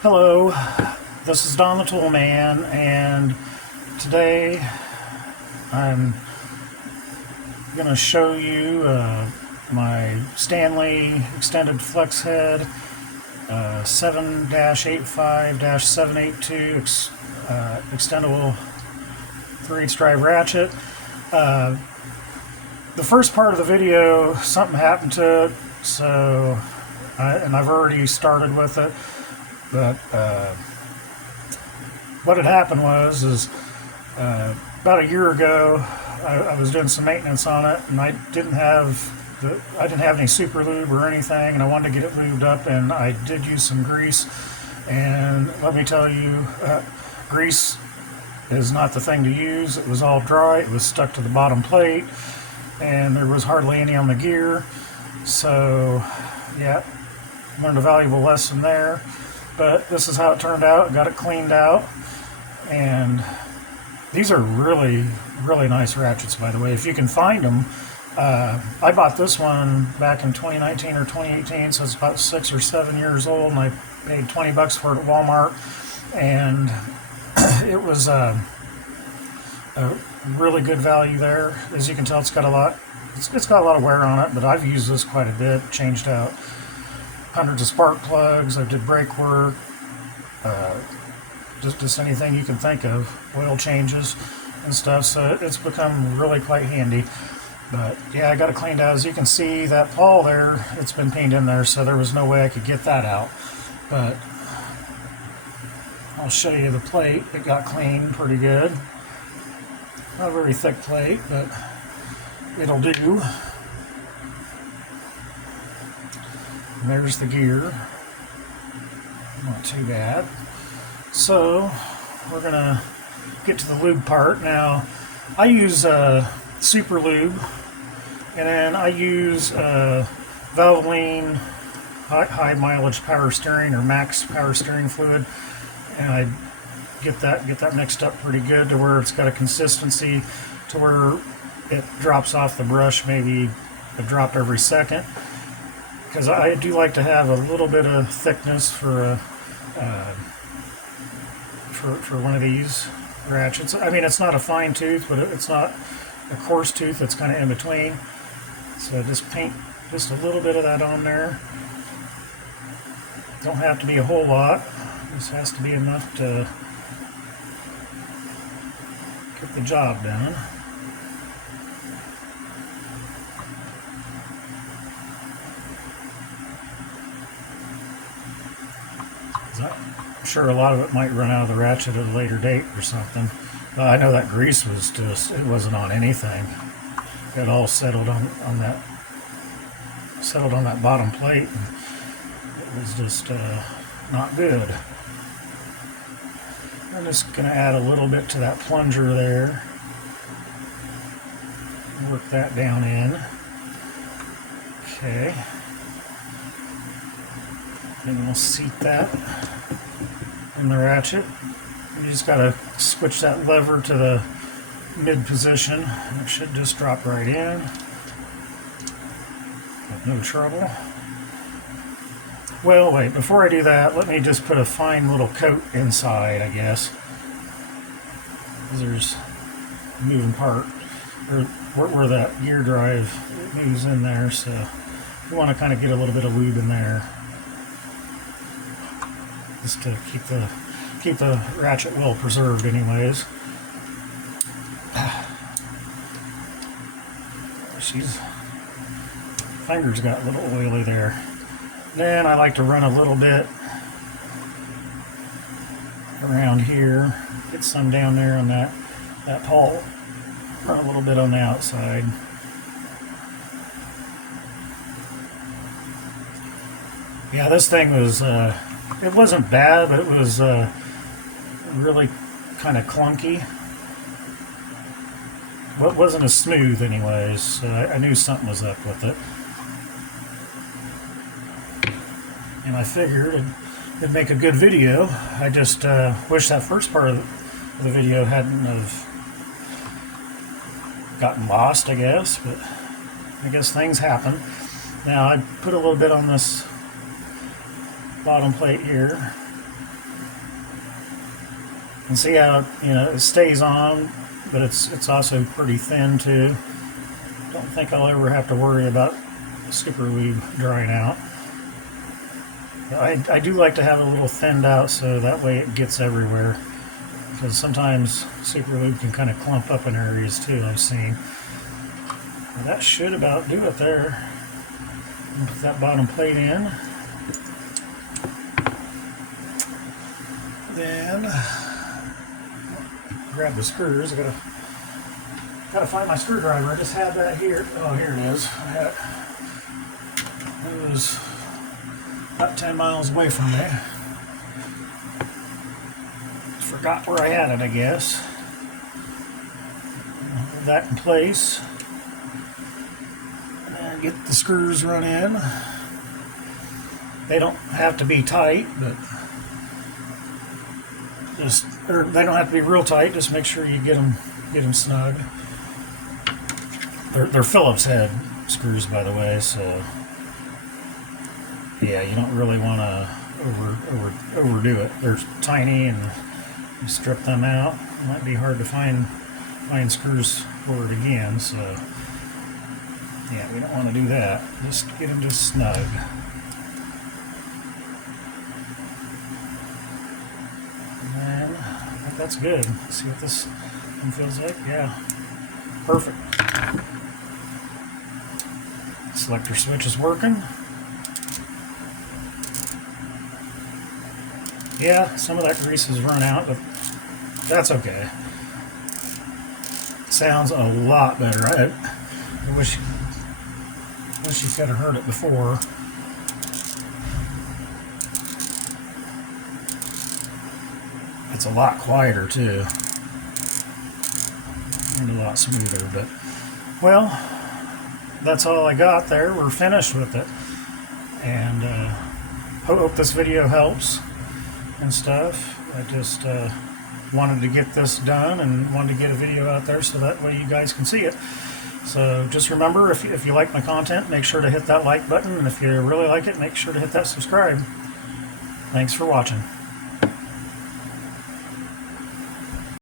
Hello, this is Don the Tool Man, and today I'm going to show you my Stanley extended flex head 7-85-782 extendable 3/8 drive ratchet. The first part of the video, something happened to it, so and I've already started with it. But what had happened was about a year ago, I was doing some maintenance on it, and I didn't have any super lube or anything, and I wanted to get it lubed up, and I did use some grease. And let me tell you, grease is not the thing to use. It was all dry. It was stuck to the bottom plate, and there was hardly any on the gear. So, yeah, learned a valuable lesson there. But this is how it turned out. Got it cleaned out, and these are really, really nice ratchets, by the way. If you can find them, I bought this one back in 2019 or 2018, so it's about 6 or 7 years old, and I paid 20 bucks for it at Walmart, and it was a really good value there. As you can tell, it's got a lot of wear on it, but I've used this quite a bit. Changed out hundreds of spark plugs. I did brake work, just anything you can think of, oil changes and stuff. So it's become really quite handy. But yeah, I got it cleaned out. As you can see, that pawl there, it's been painted in there, so there was no way I could get that out. But I'll show you the plate. It got cleaned pretty good. Not a very thick plate, but it'll do. And there's the gear. Not too bad. So we're gonna get to the lube part. Now I use super lube, and then I use Valvoline high mileage power steering or max power steering fluid, and I get that mixed up pretty good to where it's got a consistency to where it drops off the brush, maybe a drop every second. Because I do like to have a little bit of thickness for one of these ratchets. I mean, it's not a fine tooth, but it's not a coarse tooth. It's kind of in between. So just paint just a little bit of that on there. Don't have to be a whole lot. This has to be enough to get the job done. I'm sure a lot of it might run out of the ratchet at a later date or something. But I know that grease was it wasn't on anything. It all settled on that bottom plate, and it was just not good. I'm just going to add a little bit to that plunger there. Work that down in. Okay. Then we'll seat that in the ratchet. You just got to switch that lever to the mid position. It should just drop right in with no trouble. Well, wait, before I do that, let me just put a fine little coat inside, I guess. There's a moving part, or where that gear drive moves in there, so you want to kind of get a little bit of lube in there, just to keep the ratchet well preserved anyways. She's fingers got a little oily there. Then I like to run a little bit around here, get some down there on that pawl, run a little bit on the outside. Yeah, this thing was it wasn't bad, but it was really kind of clunky. Well, it wasn't as smooth anyways, so I knew something was up with it. And I figured it'd make a good video. I just wish that first part of the video hadn't have gotten lost, I guess, but I guess things happen. Now I put a little bit on this bottom plate here. And see how, you know, it stays on, but it's also pretty thin too. Don't think I'll ever have to worry about super lube drying out. I do like to have a little thinned out so that way it gets everywhere, because sometimes super lube can kind of clump up in areas too, I've seen. Well, that should about do it there. Put that bottom plate in. Then grab the screws. I gotta find my screwdriver. I just had that here. Oh, here it is. It was about 10 miles away from me. Forgot where I had it, I guess. Hold that in place. And get the screws run in. They don't have to be tight, but they don't have to be real tight. Just make sure you get them snug. They're Phillips head screws, by the way, so yeah, you don't really want to overdo it. They're tiny, and you strip them out. It might be hard to find screws for it again, so yeah, we don't want to do that. Just get them just snug. And I think that's good. Let's see what this one feels like. Yeah, perfect. Selector switch is working. Yeah, some of that grease has run out, but that's okay. Sounds a lot better. I wish you could have heard it before. It's a lot quieter too, and a lot smoother. But well, that's all I got there. We're finished with it, and hope this video helps and stuff. I just wanted to get this done and wanted to get a video out there so that way you guys can see it. So just remember, if you like my content, make sure to hit that like button, and if you really like it, make sure to hit that subscribe. Thanks for watching.